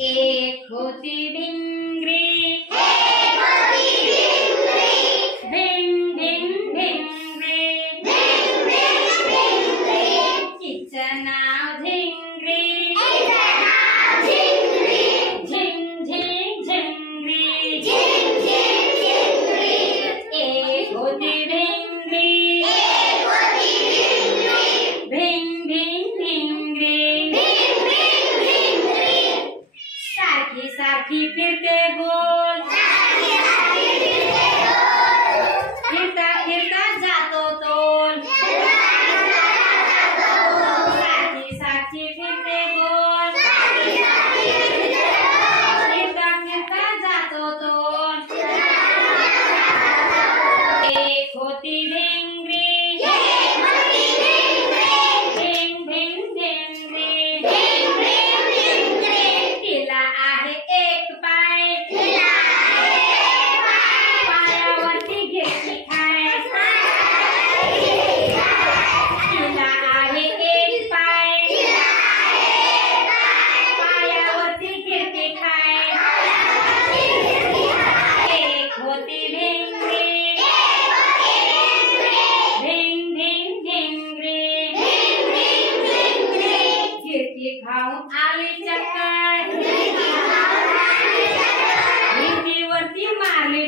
एक होती भिंगरी, भिंग भिंग भिंगरी, तिचं नाव झिंगरी, झिंग झिंग झिंगरी, एक होती भिंगरी, भिंग भिंग भिंगरी, सारखी सारखी फिरते गोल, फिरता फिरता जातो तोल, सारखी सारखी फिरते गोल, फिरता फिरता जातो तोल, एक होती भिंगरी, भिंग भिंग भिंगरी, तिला आहे एक पाय, पायावरती घेतली खाय, तिला आहे एक पाय, पायावरती घेतली खाय, एक होती भिंगरी, भिंग भिंग भिंगरी, खिडकी खाऊन आली चक्कर, भिंतीवरती मारली